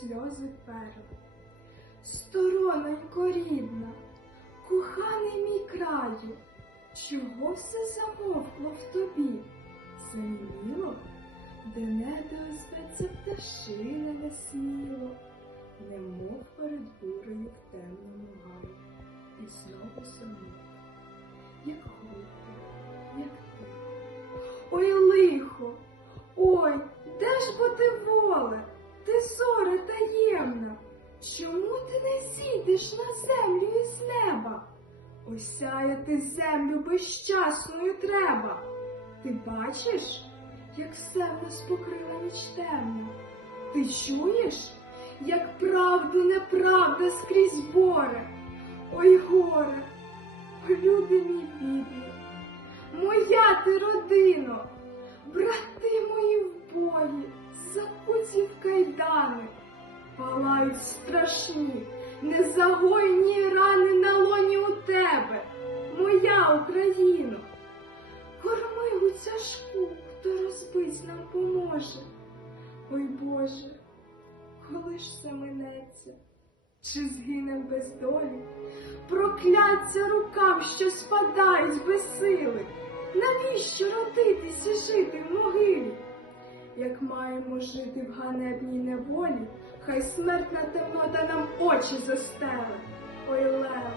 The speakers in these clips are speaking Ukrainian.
сльози перли. Сторононько рідна, коханий мій краю, чого все замовкло в тобі? Заніміло, де не озветься пташина несміло, немов перед бурею в темному гаю, і знову замовк, чому ти не зійдеш на землю із неба? Осяяти землю безчасною треба. Ти бачиш, як все нас покрила ніч темна? Ти чуєш, як правду неправда скрізь боре? Ой, горе, люди мій бідні, моя ти родино, брати мої в бої, закуті в кайдани, палають страшні, незагойні рани на лоні у тебе, моя Україно. Кормигу тяжку, хто розбить нам поможе. Ой Боже, коли ж все минеться, чи згинем без долі, прокляться рукам, що спадають без сили. Навіщо родитись і жити в могилі? Як маємо жити в ганебній неволі, хай смертна темнота нам очі застеле. Ой, Леле,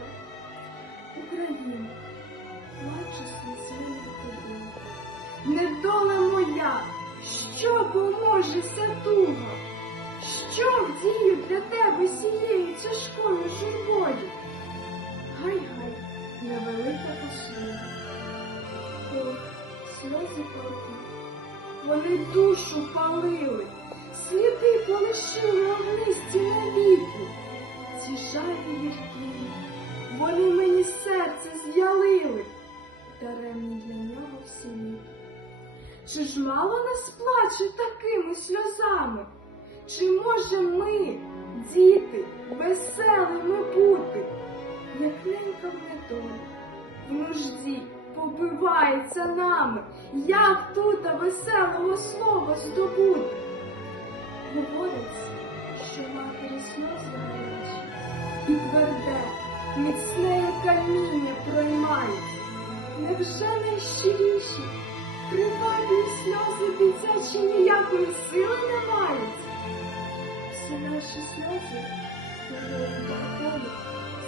Україна, плачу над тобою. Недоля моя, що поможе туга? Що вдію для тебе сією тяжкою журбою? Гай-гай, невелика послуга. Ох, сльози плаки, вони душу палили, сліди полишили огнисті навіки. Ці жалі гіркі, вони мені серце з'ялили, даремні для нього всі. Чи ж мало нас плаче такими сльозами? Чи може ми, діти, веселими бути, як ненька в недолі, в нужді побивається нами, як тута веселого слова здобути? Говориться, що матері сльози гарячі, і тверде, міцне каміння проймають. Невже найщиріші, криваві сльози дитячі ніякої сили не мають? Всі наші сльози балконі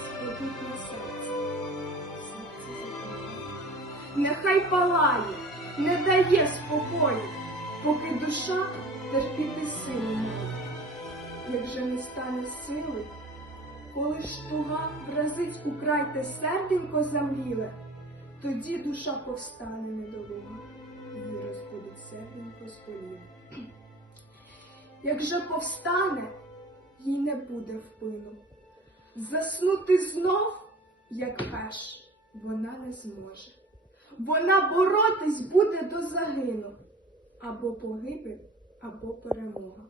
сходить на серце. Серце. Нехай палає, не дає спокою, поки душа терпіти силу має. Як же не стане сили, коли ж туга вразить у край те серденько замліле, тоді душа повстане недолуга, її розбудить серденько зболіле. Як же повстане, їй не буде впину. Заснути знов, як пеш, вона не зможе. Вона боротись буде до загину, або погибель, або перемога.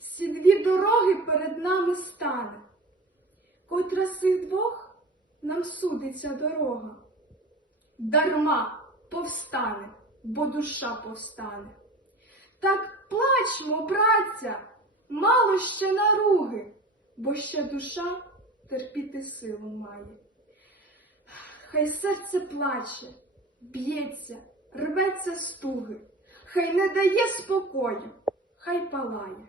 Ці дві дороги перед нами стане, котра з цих двох нам судиться дорога. Дарма повстане, бо душа повстане. Так плачмо, браття, мало ще наруги, бо ще душа терпіти силу має. Хай серце плаче, б'ється, рветься стуги, хай не дає спокою, хай палає.